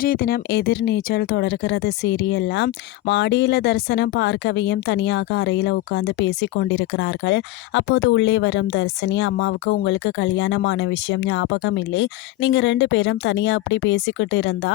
இன்றைய தினம் எதிர்நீச்சல் தொடர்கிறது சீரியல்லாம் மாடியில் தரிசனம் பார்க்கவியும் தனியாக அறையில் உட்கார்ந்து பேசி கொண்டிருக்கிறார்கள். அப்போது உள்ளே வரும் தர்சினி, அம்மாவுக்கு உங்களுக்கு கல்யாணமான விஷயம் ஞாபகம் இல்லை, நீங்கள் ரெண்டு பேரும் தனியாக அப்படி பேசிக்கிட்டு இருந்தா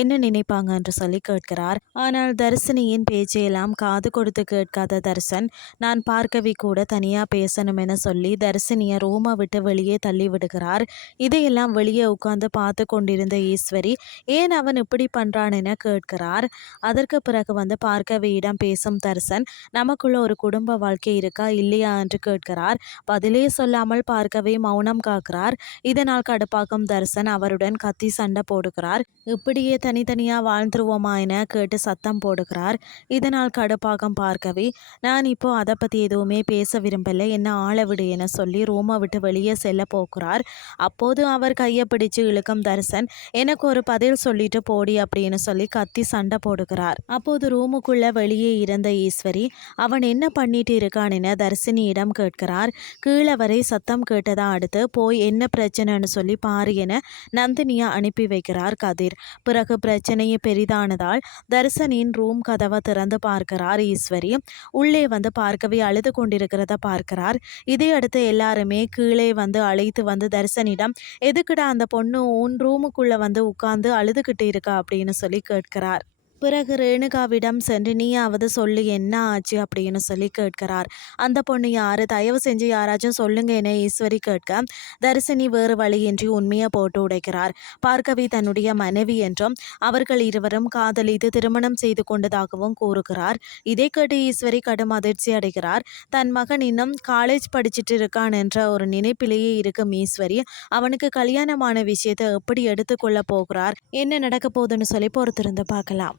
என்ன நினைப்பாங்க என்று சொல்லி கேட்கிறார். ஆனால் தர்சினியின் பேச்சையெல்லாம் காது கொடுத்து கேட்காத தர்சன், நான் பார்க்கவி கூட தனியாக பேசணும் என சொல்லி தர்சினியை ரூமை விட்டு வெளியே தள்ளி விடுகிறார். இதையெல்லாம் வெளியே உட்கார்ந்து பார்த்து கொண்டிருந்த ஈஸ்வரி, ஏன் அவன் இப்படி பண்ணுறான் என கேட்கிறார். அதற்கு பிறகு பார்க்கவியிடம் பேசும் தர்சன், நமக்குள்ள ஒரு குடும்ப வாழ்க்கை இருக்கா இல்லையா என்று கேட்கிறார். பதிலே சொல்லாமல் பார்க்கவே மௌனம் காக்கிறார். இதனால் கடுப்பாக்கும் தர்சன் அவருடன் கத்தி சண்டை போடுகிறார். இப்படியே தனித்தனியாக வாழ்ந்துருவோமா என கேட்டு சத்தம் போடுகிறார். இதனால் கடுப்பாகும் பார்க்கவி, நான் இப்போ அதை பற்றி எதுவுமே பேச விரும்பலை, என்ன ஆள விடு என சொல்லி ரூமை விட்டு வெளியே செல்ல போகிறார். அப்போது அவர் கையை பிடிச்சு இழுக்கும் தர்சன், எனக்கு ஒரு பதில் சொல்லிட்டு போடி அப்படின்னு சொல்லி கத்தி சண்டை போடுகிறார். அப்போது ரூமுக்குள்ள வெளியே இருந்த ஈஸ்வரி, அவன் என்ன பண்ணிட்டு இருக்கான் என தர்சினியிடம் கேட்கிறார். கீழே வரை சத்தம் கேட்டதா அடுத்து போய் என்ன பிரச்சனைன்னு சொல்லி பாரு என நந்தினியை அனுப்பி வைக்கிறார் கதிர். பிறகு பிரச்சனையை பெரிதானதால் தர்சனின் ரூம் கதவை திறந்து பார்க்கிறார் ஈஸ்வரி. உள்ளே பார்க்கவே அழுது கொண்டிருக்கிறத பார்க்கிறார். இதையடுத்து எல்லாருமே கீழே அழைத்து தர்சனிடம், எதுக்குடா அந்த பொண்ணு உன் ரூமுக்குள்ள உட்கார்ந்து அழுதுகிட்டு இருக்கா அப்படின்னு சொல்லி கேட்கிறார். பிறகு ரேணுகாவிடம் சென்று, நீயாவது சொல்லு என்ன ஆச்சு அப்படின்னு சொல்லி கேட்கிறார். அந்த பொண்ணு யாரு, தயவு செஞ்சு யாராச்சும் சொல்லுங்க என ஈஸ்வரி கேட்க தரிசனி வேறு வழியின்றி உண்மையை போட்டு உடைக்கிறார். பார்க்கவி தன்னுடைய மனைவி என்றும் அவர்கள் இருவரும் காதலித்து திருமணம் செய்து கொண்டதாகவும் கூறுகிறார். இதை கேட்டு ஈஸ்வரி கடும் அதிர்ச்சி அடைகிறார். தன் மகன் இன்னும் காலேஜ் படிச்சுட்டு இருக்கான் என்ற ஒரு நினைப்பிலேயே இருக்கும் ஈஸ்வரி அவனுக்கு கல்யாணமான விஷயத்தை எப்படி எடுத்துக்கொள்ள போகிறார், என்ன நடக்க போகுதுன்னு சொல்லி பொறுத்திருந்து பார்க்கலாம்.